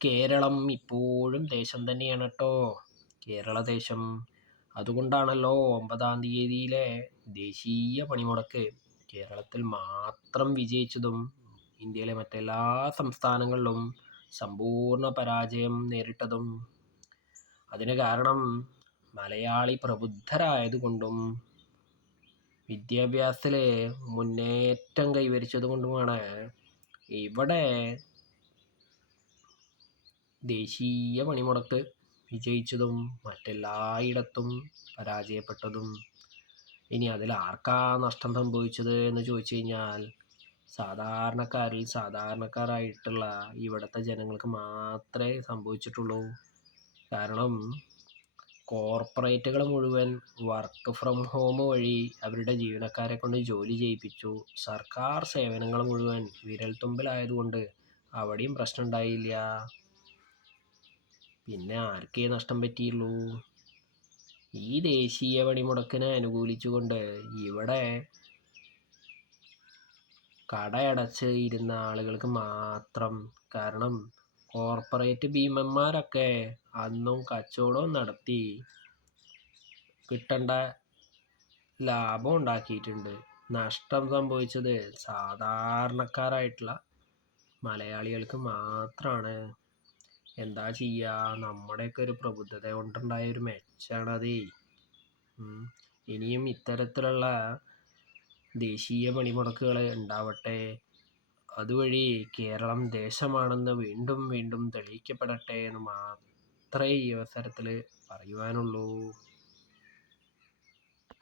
കേരളം ഇപ്പോഴും ദേശം തന്നെയാണ് കേട്ടോ. കേരളദേശം അതുകൊണ്ടാണല്ലോ ഒമ്പതാം തീയതിയിലെ ദേശീയ പണിമുടക്ക് കേരളത്തിൽ മാത്രം വിജയിച്ചതും ഇന്ത്യയിലെ മറ്റെല്ലാ സംസ്ഥാനങ്ങളിലും സമ്പൂർണ പരാജയം നേരിട്ടതും. അതിന് കാരണം മലയാളി പ്രബുദ്ധരായതുകൊണ്ടും വിദ്യാഭ്യാസത്തിലെ മുന്നേറ്റം കൈവരിച്ചത് കൊണ്ടുമാണ് ഇവിടെ ദേശീയ പണിമുടക്ക് വിജയിച്ചതും മറ്റെല്ലായിടത്തും പരാജയപ്പെട്ടതും. ഇനി അതിൽ ആർക്കാ നഷ്ടം സംഭവിച്ചത് എന്ന് ചോദിച്ചു കഴിഞ്ഞാൽ സാധാരണക്കാരിൽ സാധാരണക്കാരായിട്ടുള്ള ഇവിടുത്തെ ജനങ്ങൾക്ക് മാത്രമേ സംഭവിച്ചിട്ടുള്ളൂ. കാരണം കോർപ്പറേറ്റുകൾ മുഴുവൻ വർക്ക് ഫ്രം ഹോം വഴി അവരുടെ ജീവനക്കാരെ കൊണ്ട് ജോലി ചെയ്യിപ്പിച്ചു. സർക്കാർ സേവനങ്ങൾ മുഴുവൻ വിരൽത്തുമ്പിലായതുകൊണ്ട് അവിടെയും പ്രശ്നം ഉണ്ടായില്ല. പിന്നെ ആർക്കേ നഷ്ടം പറ്റിയുള്ളൂ? ഈ ദേശീയ പണിമുടക്കിനെ അനുകൂലിച്ചുകൊണ്ട് ഇവിടെ കടയടച്ച് ഇരുന്ന ആളുകൾക്ക് മാത്രം കാരണം കോർപ്പറേറ്റ് ഭീമന്മാരൊക്കെ അന്നും കച്ചവടവും നടത്തി കിട്ടേണ്ട ലാഭം ഉണ്ടാക്കിയിട്ടുണ്ട്. നഷ്ടം സംഭവിച്ചത് സാധാരണക്കാരായിട്ടുള്ള മലയാളികൾക്ക് മാത്രമാണ് എന്താ ചെയ്യുക നമ്മുടെയൊക്കെ ഒരു പ്രബുദ്ധത കൊണ്ടുണ്ടായ ഒരു മെച്ചാണതേ ഇനിയും ഇത്തരത്തിലുള്ള ദേശീയ പണിമുടക്കുകൾ ഉണ്ടാവട്ടെ. അതുവഴി കേരളം ദേശമാണെന്ന് വീണ്ടും വീണ്ടും തെളിയിക്കപ്പെടട്ടെ എന്ന് മാത്രമേ ഈ അവസരത്തിൽ പറയുവാനുള്ളൂ.